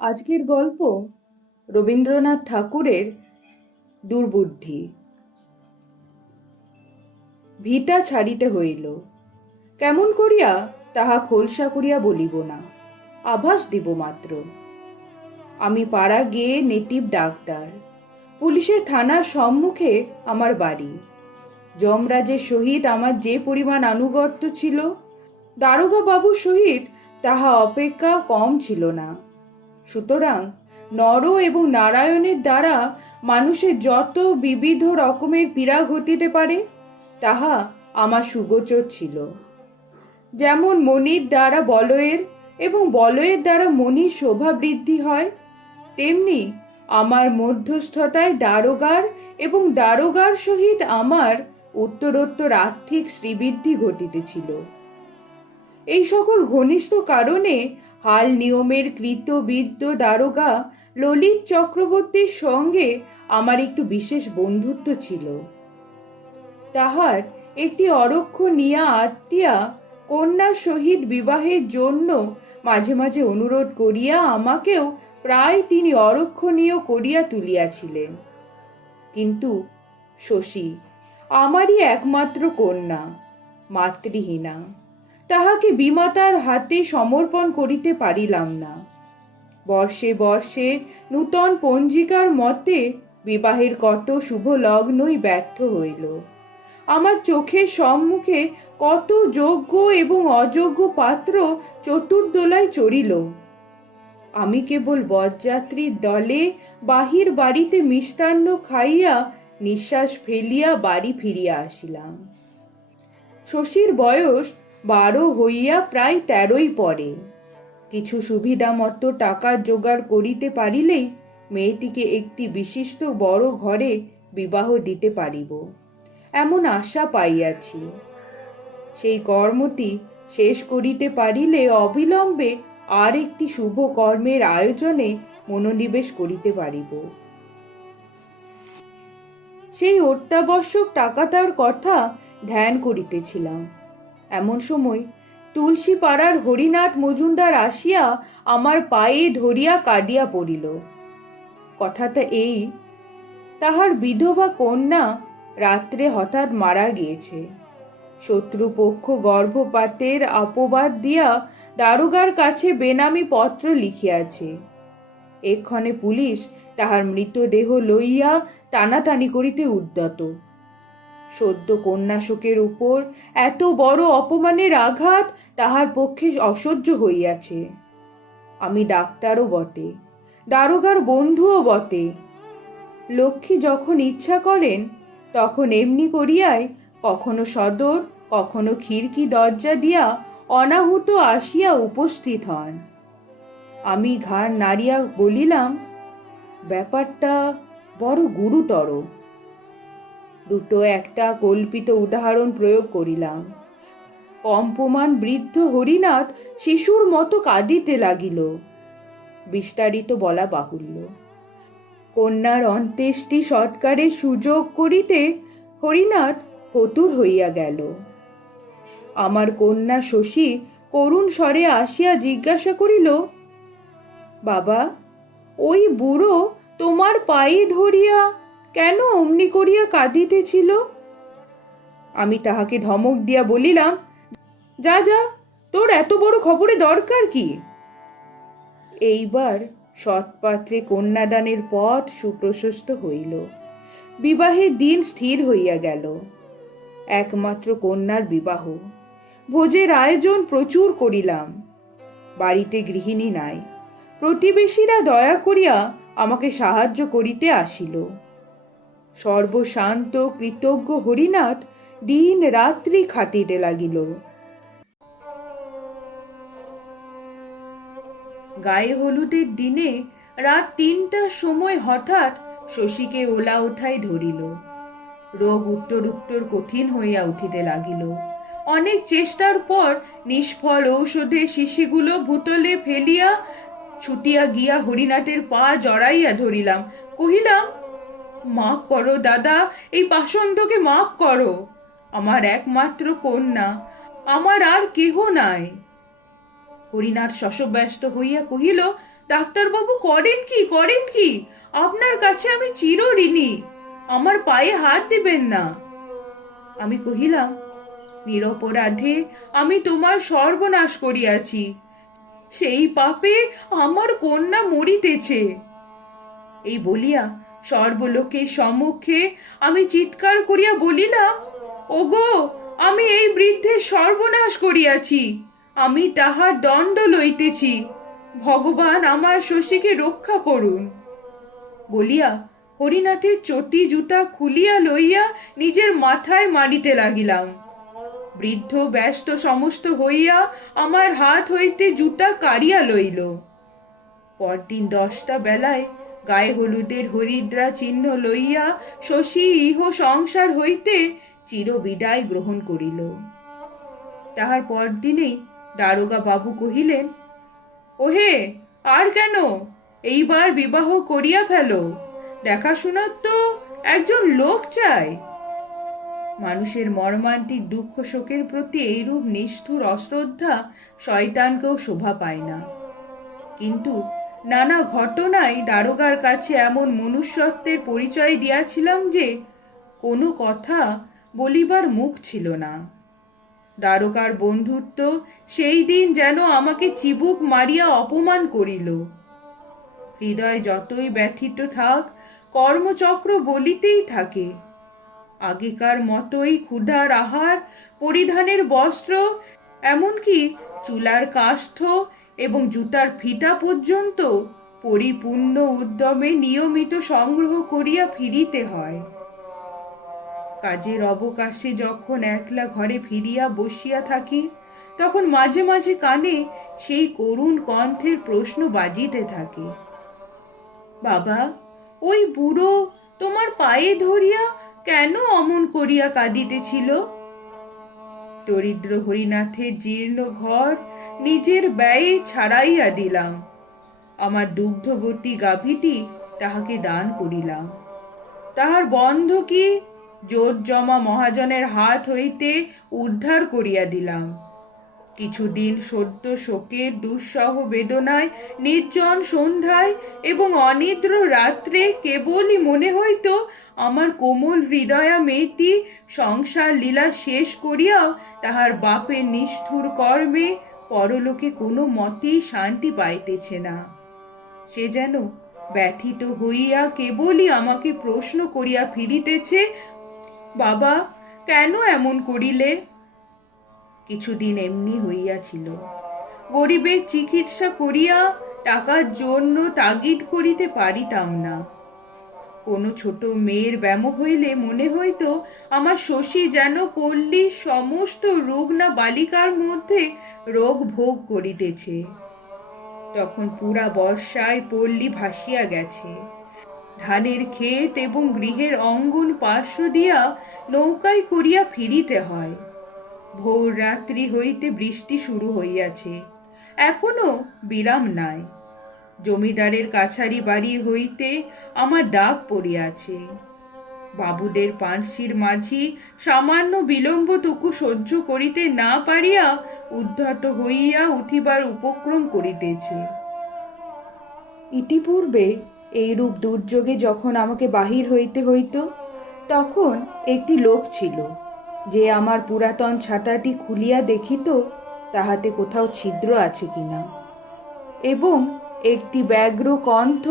আজকের গল্প রবীন্দ্রনাথ ঠাকুরের দুর্বুদ্ধি। ভিটা ছাড়িতে হইল। কেমন করিয়া তাহা খোলসা করিয়া বলিব না। আভাস দিব মাত্র। আমি পাড়া গিয়ে নেটিভ ডাক্তার। পুলিশের থানার সম্মুখে আমার বাড়ি। যমরাজের সহিত আমার যে পরিমাণ আনুগত্য ছিল দারোগা বাবুর সহিত তাহা অপেক্ষা কম ছিল না। সুতরাং নর এবং নারায়ণের দ্বারা মানুষের যত বিবিধ রকমের পীড়া ঘটিতে পারে, তাহা আমার সুগোচর ছিল। যেমন মনির দ্বারা বলয়ের এবং বলয়ের দ্বারা মনির শোভা বৃদ্ধি হয়, তেমনি আমার মধ্যস্থতায় দারোগার এবং দারোগার সহিত আমার উত্তরোত্তর আর্থিক শ্রীবৃদ্ধি ঘটিতেছিল। এই সকল ঘনিষ্ঠ কারণে হাল নিয়মের কৃতবিদ্য দারোগা ললিত চক্রবর্তীর সঙ্গে আমার একটু বিশেষ বন্ধুত্ব ছিল। তাহার একটি অরক্ষণীয়া আত্মীয়া কন্যার সহিত বিবাহের জন্য মাঝে মাঝে অনুরোধ করিয়া আমাকেও প্রায় তিনি অরক্ষণীয় করিয়া তুলিয়াছিলেন। কিন্তু শশী, আমারই একমাত্র কন্যা, মাতৃহীনা। তাহাকে বিমাতার হাতে সমর্পণ করিতে পারিলাম না। বর্ষে বর্ষে নূতন পঞ্জিকার মতে বিবাহের কত শুভ লগ্নই ব্যর্থ হইল। আমার চোখের সম্মুখে কত যোগ্য এবং অযোগ্য পাত্র চতুর্দোলায় চড়িল। আমি কেবল বরযাত্রীর দলে বাহির বাড়িতে মিষ্টান্ন খাইয়া নিঃশ্বাস ফেলিয়া বাড়ি ফিরিয়া আসিলাম। শশীর বয়স বারো হইয়া প্রায় তেরোই পরে কিছু সুবিধা মতো টাকা জোগাড় করিতে পারিলেই মেয়েটিকে একটি বিশিষ্ট বড় ঘরে বিবাহ দিতে পারিব। এমন আশা পাইয়াছি। সেই কর্মটি শেষ করিতে পারিলে অবিলম্বে আর একটি শুভ কর্মের আয়োজনে মনোনিবেশ করিতে পারিব। সেই অত্যাবশ্যক টাকাটার কথা ধ্যান করিতেছিলাম। এমন সময় তুলসী পাড়ার হরিনাথ মজুমদার আসিয়া আমার পায়ে ধরিয়া কাঁদিয়া পড়িল। কথাটা এই, তাহার বিধবা কন্যা রাত্রে হঠাৎ মারা গিয়েছে। শত্রুপক্ষ গর্ভপাতের অপবাদ দিয়া দারোগার কাছে বেনামি পত্র লিখিয়াছে। এক্ষণে পুলিশ তাহার মৃতদেহ লইয়া টানাটানি করিতে উদ্যত। সদ্য কন্যাশোকের উপর এত বড় অপমানের আঘাত তাহার পক্ষে অসহ্য হইয়াছে। আমি ডাক্তারও বটে, দারোগার বন্ধুও বটে। লক্ষ্মী যখন ইচ্ছা করেন, তখন এমনি করিয়াই কখনো সদর, কখনো খিড়কি দরজা দিয়া অনাহুত আসিয়া উপস্থিত হন। আমি ঘাড় নাড়িয়া বলিলাম, ব্যাপারটা বড় গুরুতর। দুটো একটা কল্পিত উদাহরণ প্রয়োগ করিলাম। কম্পমান বৃদ্ধ হরিনাথ শিশুর মতো কাঁদিতে লাগিল। বিস্তারিত বলা বাহুল্য। কন্যার অন্ত্যেষ্টি সৎকারের সুযোগ করিতে হরিনাথ হতুর হইয়া গেল। আমার কন্যা শশী করুণ স্বরে আসিয়া জিজ্ঞাসা করিল, বাবা, ওই বুড়ো তোমার পায়ে ধরিয়া কেন অমনি করিয়া কাঁদিতেছিল আমি তাহাকে ধমক দিয়া বলিলাম, যা যা, তোর এত বড় খবরে দরকার কি? এইবার সৎপাত্রে কন্যাদানের পথ সুপ্রশস্ত হইল। বিবাহের দিন স্থির হইয়া গেল। একমাত্র কন্যার বিবাহ। ভোজের আয়োজন প্রচুর করিলাম। বাড়িতে গৃহিণী নাই। প্রতিবেশীরা দয়া করিয়া আমাকে সাহায্য করিতে আসিল। সর্বশান্ত কৃতজ্ঞ হরিনাথ দিন রাত্রি খাটিতে লাগিল। গায়ে হলুদের দিনে রাত তিনটার সময় হঠাৎ শশীকে ওলা উঠাই ধরিল। রোগ উত্তর উত্তর কঠিন হইয়া উঠিতে লাগিল। অনেক চেষ্টার পর নিষ্ফল ঔষধে শিশিগুলো ভূতলে ফেলিয়া ছুটিয়া গিয়া হরিনাথের পা জড়াইয়া ধরিলাম। কহিলাম মাফ করো, দাদা। এই পাষণ্ডকে মাফ করো। আমার একমাত্র কন্যা। আমার আর কেহ নাই। হরিনাথ শশব্যস্ত হইয়া কহিল, ডাক্তারবাবু, করেন কি করেন কি? আপনার কাছে আমি চির ঋণী। আমার পায়ে হাত দিবেন না। আমি কহিলাম, নিরপরাধে আমি তোমার সর্বনাশ করিয়াছি। সেই পাপে আমার কন্যা মরিতেছে। এই বলিয়া সর্বলোকের সম্মুখে আমি চিৎকার করিয়া বলিলাম, ওগো, আমি এই বৃদ্ধের সর্বনাশ করিয়াছি, আমি তাহার দণ্ড লইতেছি, ভগবান আমার শশীকে রক্ষা করুন। বলিয়া হরিনাথের চটি জুতা খুলিয়া লইয়া নিজের মাথায় মারিতে লাগিলাম। বৃদ্ধ ব্যস্ত সমস্ত হইয়া আমার হাত হইতে জুতা কাড়িয়া লইল। পরদিন দশটা বেলায় গায়ে হলুদের হরিদ্রা চিহ্ন লইয়া শশী ইহ সংসার হইতে চির বিদায় গ্রহণ করিল। তাহার পরদিনেই দারোগা বাবু কহিলেন, ওহে, আর কেন? এইবার বিবাহ করিয়া ফেলো। দেখাশোনার তো একজন লোক চাই। মানুষের মর্মান্তিক দুঃখ শোকের প্রতি এইরূপ নিষ্ঠুর অশ্রদ্ধা শয়তানকেও শোভা পায় না। কিন্তু নানা ঘটনায় দারোগার কাছে এমন মনুষ্যত্বের পরিচয় দিয়াছিলাম যে, কোনো কথা বলিবার মুখ ছিল না। দারোগার বন্ধুত্ব সেই দিন যেন আমাকে চিবুক মারিয়া অপমান করিল। হৃদয় যতই ব্যথিত থাক, কর্মচক্র বলিতেই থাকে। আগেকার মতোই ক্ষুধার আহার, পরিধানের বস্ত্র, এমনকি চুলার কাষ্ঠ এবং জুতার ফিতা পর্যন্ত পরিপূর্ণ উদ্যমে নিয়মিত সংগ্রহ করিয়া ফিরিতে হয়। কাজের অবকাশে যখন একলা ঘরে ফিরিয়া বসিয়া থাকি, তখন মাঝে মাঝে কানে সেই করুণ কণ্ঠের প্রশ্ন বাজিতে থাকে। বাবা, ওই বুড়ো তোমার পায়ে ধরিয়া কেন অমন করিয়া কাঁদিতেছিল? দরিদ্র হরিনাথের জীর্ণ ঘর নিজের ব্যয়ে ছাড়াইয়া দিলাম। আমার দুগ্ধবতী গাভীটি তাহাকে দান করিলাম তাহার বন্ধ কি জোর জমা মহাজনের হাত হইতে উদ্ধার করিয়া দিলাম। কিছুদিন সদ্য শোকের, দুঃসহ বেদনায়, নির্জন সন্ধ্যায় এবং অনিদ্র রাত্রে কেবলই মনে হইত আমার কোমল হৃদয়া মেয়েটি সংসার লীলা শেষ করিয়াও তাহার বাপের নিষ্ঠুর কর্মে পরলোকে কোনো মতেই শান্তি পাইতেছে না। সে যেন ব্যথিত হইয়া কেবলই আমাকে প্রশ্ন করিয়া ফিরিতেছে, বাবা, কেন এমন করিলে? কিছুদিন এমনি হইয়াছিল। গরিবের চিকিৎসা করিয়া টাকার জন্য তাগিদ করিতে পারিতাম না। কোনো ছোট মেয়ের ব্যাম হইলে মনে হইতো আমার শশী যেন পল্লীর সমস্ত রোগনা বালিকার মধ্যে রোগ ভোগ করিতেছে। তখন পুরা বর্ষায় পল্লী ভাসিয়া গেছে। ধানের ক্ষেত এবং গৃহের অঙ্গন পার্শ্ব দিয়া নৌকায় করিয়া ফিরিতে হয়। ভোর রাত্রি হইতে বৃষ্টি শুরু হইয়াছে। এখনও বিরাম নাই। জমিদারের কাছারি বাড়ি হইতে আমার ডাক পড়িয়াছে। বাবুদের পানসির মাঝি সামান্য বিলম্বটুকু সহ্য করিতে না পারিয়া উদ্ধত হইয়া উঠিবার উপক্রম করিতেছে। ইতিপূর্বে এইরূপ দুর্যোগে যখন আমাকে বাহির হইতে হইত, তখন একটি লোক ছিল, যে আমার পুরাতন ছাতাটি খুলিয়া দেখিত, তাহাতে কোথাও ছিদ্র আছে কিনা। এবং একটি ব্যগ্র কণ্ঠ,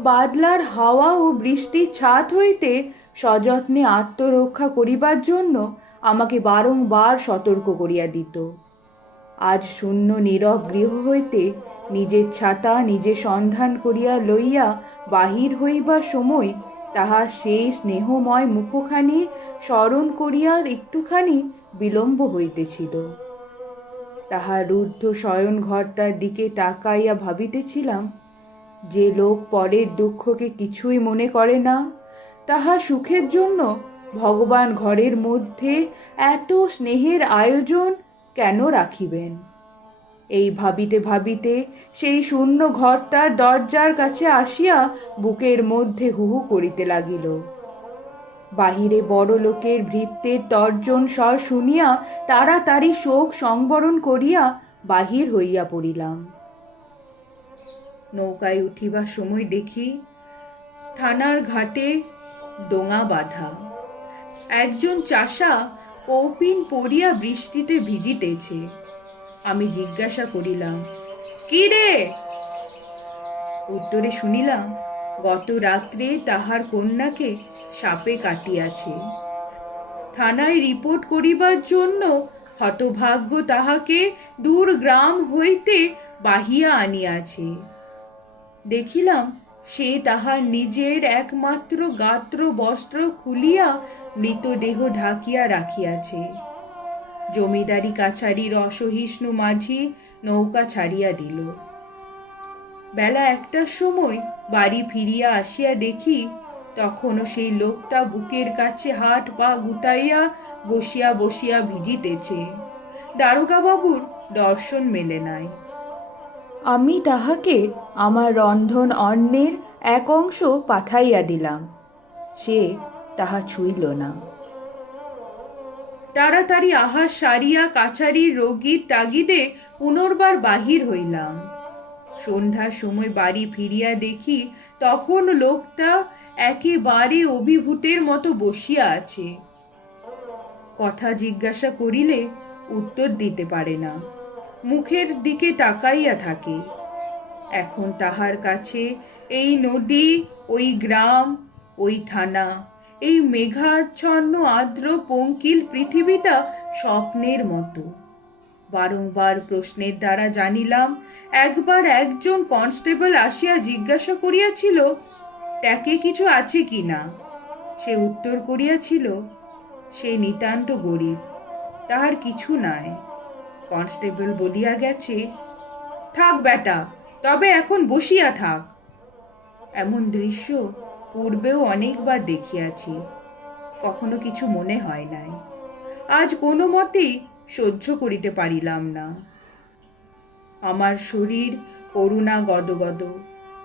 বাদলার হাওয়া ও বৃষ্টির ছাদ হইতে সযত্নে আত্মরক্ষা করিবার জন্য আমাকে বারংবার সতর্ক করিয়া দিত। আজ শূন্য নীরব গৃহ হইতে নিজের ছাতা নিজে সন্ধান করিয়া লইয়া বাহির হইবার সময় তাহার সেই স্নেহময় মুখখানি স্মরণ করিয়ার একটুখানি বিলম্ব হইতেছিল। তাহার রুদ্ধ শয়ন ঘরটার দিকে তাকাইয়া ভাবিতেছিলাম, যে লোক পরের দুঃখকে কিছুই মনে করে না, তাহা সুখের জন্য ভগবান ঘরের মধ্যে এত স্নেহের আয়োজন কেন রাখিবেন? এই ভাবিতে ভাবিতে সেই শূন্য ঘরটার দরজার কাছে আসিয়া বুকের মধ্যে হুহু করিতে লাগিল। বাহিরে বড় লোকের ভৃত্যের তর্জন স্বর শুনিয়া তাড়াতাড়ি শোক সংবরণ করিয়া বাহির হইয়া পড়িলাম। নৌকায় উঠিবার সময় দেখি থানার ঘাটে ডোঙা বাঁধা। একজন চাষা কৌপিন পড়িয়া বৃষ্টিতে ভিজিতেছে। আমি জিজ্ঞাসা করিলাম, কি রে? উত্তরে শুনিলাম, গত রাত্রে তাহার কন্যাকে সাপে কাটিয়াছে। থানায় রিপোর্ট করিবার জন্য হতভাগ্য তাহাকে দূর গ্রাম হইতে বাহিয়া আনিয়াছে। দেখিলাম সে তাহার নিজের একমাত্র গাত্র বস্ত্র খুলিয়া মৃতদেহ ঢাকিয়া রাখিয়াছে। জমিদারি কাছারির অসহিষ্ণু মাঝি নৌকা ছাড়িয়া দিল। বেলা একটার সময় বাড়ি ফিরিয়া আসিয়া দেখি তখনও সেই লোকটা বুকের কাছে হাত পা গুটাইয়া বসিয়া বসিয়া ভিজিতেছে। দারোগা বাবুর দর্শন মেলে নাই। আমি তাহাকে আমার রন্ধন অন্নের এক অংশ পাঠাইয়া দিলাম। সে তাহা ছুঁইল না। তাড়াতাড়ি আহার সারিয়া কাছারির রোগীর তাগিদে পুনর্বার বাহির হইলাম। সন্ধ্যার সময় বাড়ি ফিরিয়া দেখি তখন লোকটা একেবারে অভিভূতের মতো বসিয়া আছে। কথা জিজ্ঞাসা করিলে উত্তর দিতে পারে না। মুখের দিকে তাকাইয়া থাকে। এখন তাহার কাছে এই নদী, ওই গ্রাম, ওই থানা, এই মেঘাচ্ছন্ন আর্দ্র পঙ্কিল পৃথিবীটা স্বপ্নের মতো। বারংবার প্রশ্নের দ্বারা জানিলাম, একবার একজন কনস্টেবল আসিয়া জিজ্ঞাসা করিয়াছিল ট্যাকে কিছু আছে কি না? সে উত্তর করিয়াছিল, সে নিতান্ত গরিব, তাহার কিছু নাই। কনস্টেবল বলিয়া গেছে, থাক বেটা, তবে এখন বসিয়া থাক। এমন দৃশ্য পূর্বেও অনেকবার দেখিয়াছি, কখনো কিছু মনে হয় নাই। আজ কোনো মতেই সহ্য করিতে পারিলাম না। আমার শরীর করুণা গদগদ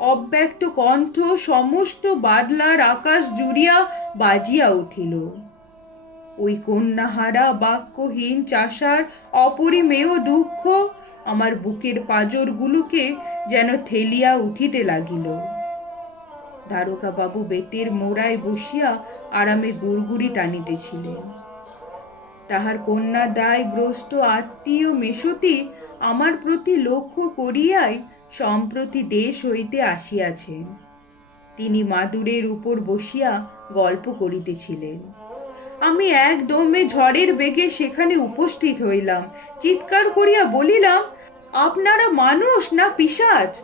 অব্যক্ত কণ্ঠ সমস্ত বাদলার আকাশ জুড়িয়া বাজিয়া উঠিল। ওই কন্যাহারা বাক্যহীন চাষার অপরিমেয় দুঃখ আমার বুকের পাজরগুলোকে যেন ঠেলিয়া উঠিতে লাগিল। দারোগা বাবু বেতের মোড়ায় বসিয়া আরামে গুড়গুড়ি টানিতেছিলেন। তাহার কন্যা দায়গ্রস্ত আত্মীয় মেশতি আমার প্রতি লক্ষ্য করিয়াই সম্প্রতি দেশ হইতে আসিয়াছেন। তিনি মাদুরের উপর বসিয়া গল্প করিতেছিলেন। আমি একদমে ঝড়ের বেগে সেখানে উপস্থিত হইলাম। চিৎকার করিয়া বলিলাম, আপনারা মানুষ না পিসাজ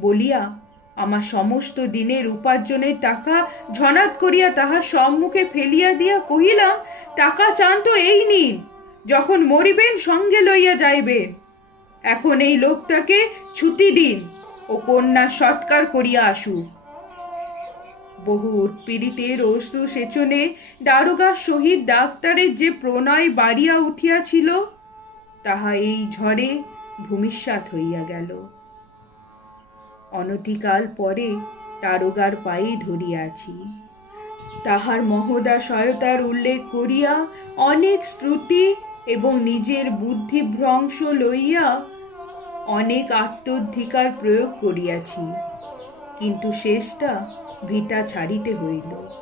বলিয়া আমার সমস্ত দিনের উপার্জনের টাকা ঝনাত করিয়া তাহার সম্মুখে ফেলিয়া দিয়া কহিলাম, টাকা চান তো এই নিন, যখন মরিবেন সঙ্গে লইয়া যাইবেন। এখন এই লোকটাকে ছুটি দিন ও কন্যা সৎকার করিয়া আসুক বহু উৎপীড়িতের অশ্রু সেচনে দারোগা শহীদ ডাক্তারের যে প্রণয় বাড়িয়া উঠিয়াছিল, তাহা এই ঝড়ে ভূমিষ্যাত হইয়া গেল। অনতিকাল পরে তারোগার পায়ে ধরিয়াছি। তাহার মহোদাশয়তার উল্লেখ করিয়া অনেক শ্রুতি এবং নিজের বুদ্ধিভ্রংশ লইয়া অনেক আত্মধিকার প্রয়োগ করিয়াছি। কিন্তু শেষটা ভিটা ছাড়িতে হইল।